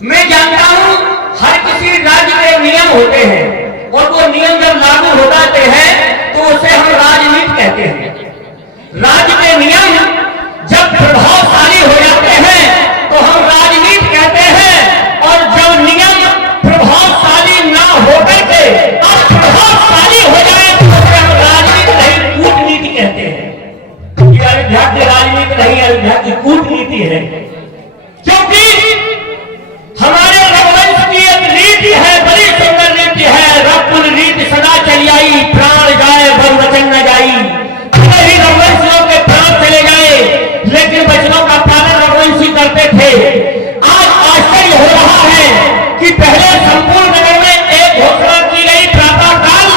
मैं जानता हूं हर किसी राज्य के नियम होते हैं और वो नियम जब लागू हो जाते हैं तो उसे हम राजनीति कहते हैं। राज्य के नियम जब प्रभावशाली हो जाते हैं तो हम राजनीति कहते हैं, और जब नियम प्रभावशाली ना होकर के अप्रभावशाली हो जाए तो उसे हम राजनीति नहीं कूटनीति कहते हैं। ये अयोध्या की राजनीति नहीं, अयोध्या की कूटनीति है। क्योंकि हमारे रघुवंश की एक रीति है, बड़ी सुंदर रीति है, रघुकुल रीति सदा चली आई, प्राण जाए बर वचन न जाई। भले ही रघुवंशियों के प्राण चले जाए लेकिन वचनों का पालन रघुवंशी करते थे। आज आश्चर्य हो रहा है कि पहले संपूर्ण नगर में एक घोषणा की गई प्रातः काल,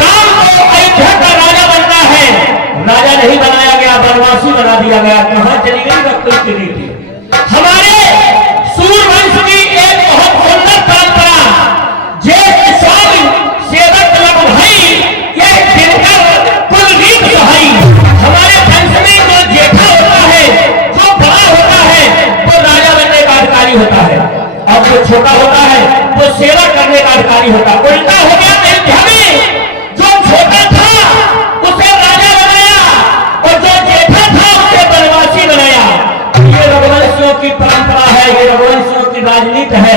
राम को अयोध्या का राजा बनना है। राजा नहीं बनाया गया, वनवासी बना दिया गया। कहां चली गई रघुकुल की रीति? हमारे सूर्यवंश की एक बहुत सुंदर परंपरा, ज्येष्ठ स्वामी सेवक लग भाई, ये दिनकर कुल रीत सहाई। हमारे वंश में जो जेठा होता है, जो बड़ा होता है, वो राजा बनने का अधिकारी होता है, और जो छोटा होता है वो सेवा करने का अधिकारी होता है। उल्टा हो गया अयोध्या में, जो छोटा था उसे राजा बनाया और जो जेठा था उसे वनवासी बनाया। ये रघुवंशियों की परंपरा है, ये रघुवंशियों की राजनीति है।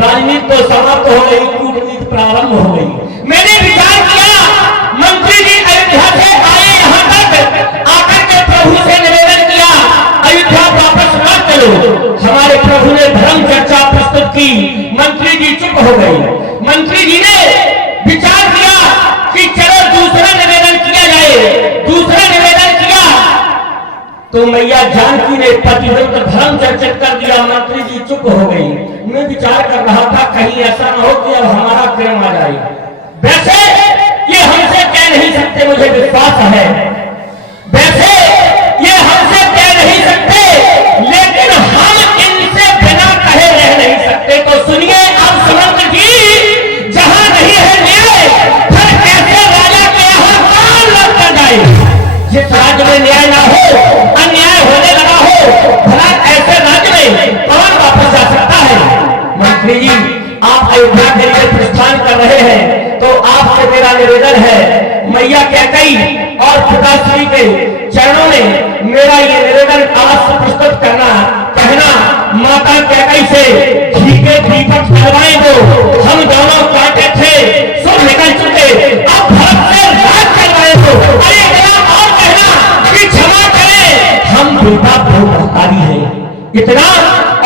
राजनीति तो समाप्त हो गई, कूटनीति प्रारंभ हो गई। मैंने विचार किया, मंत्री जी अयोध्या से आए, यहां तक आकर के प्रभु से निवेदन किया, अयोध्या वापस मत चलो। हमारे प्रभु ने धर्म चर्चा प्रस्तुत की, मंत्री जी चुप हो गए। मंत्री जी ने विचार किया कि चलो दूसरा निवेदन किया जाए। दूसरा निवेदन किया तो मैया जानकी ने प्रतिबंध धर्म चर्चित कर दिया। मंत्री जी चुप हो गई। मैं विचार कर रहा था कहीं ऐसा न हो कि अब हमारा प्रेम आ जाए। वैसे ये हमसे कह नहीं सकते, मुझे विश्वास है, वैसे ये हमसे कह नहीं सकते, लेकिन हम इनसे बिना कहे रह नहीं सकते। तो सुनिए अब सुमंत्र जी, जहां नहीं है न्याय, फिर कैसे राजा के यहां कान लगता जाए? जिस राज्य में न्याय ना हो, अन्याय होने लगा हो, भला ऐसे राज्य में कौन वापस जा सकता है? मंत्री जी, आप अयोध्या के लिए प्रस्थान कर रहे हैं तो आपसे मेरा निवेदन है, मैया कैकेयी और पिताश्री के चरणों में मेरा ये निवेदन अवश्य प्रस्तुत करना। कहना माता कैकेयी से घी के दीपक जलवाएं दो, हम दोनों कांटे थे सब निकल चुके, अब भरत से राज करवाएं दो। अरे और कहना कि क्षमा करें, हम बेटा बहुत महतारी है। इतना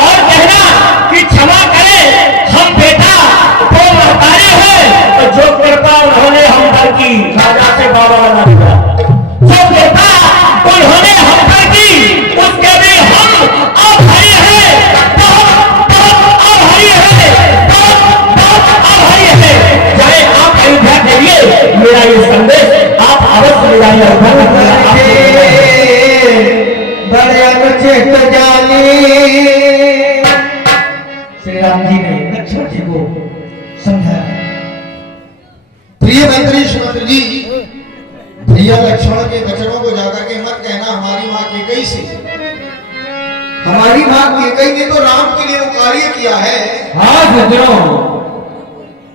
और कहना कि क्षमा करें, हम बेटा बहुत महतारी है। तो जो कृपा उन्होंने हम पर की, राजा से बाबा बना दिया, जो कृपा उन्होंने हम पर की उसके भी हम आभारी हैं, बहुत बहुत आभारी हैं, बहुत आभारी हैं। चाहे आप अयोध्या के लिए मेरा ये संदेश आप अवश्य ले जाइए। बड़े अनुचित जानी श्री राम जी ने लक्ष्मण जी को समझाया। प्रिय मंत्री सुमंत्र जी, भैया लक्ष्मण के वचनों को जाकर के मत कहना हमारी माँ कैकेयी से। हमारी माँ कैकेयी ने तो राम के लिए वो कार्य किया है। हाँ सज्जनों,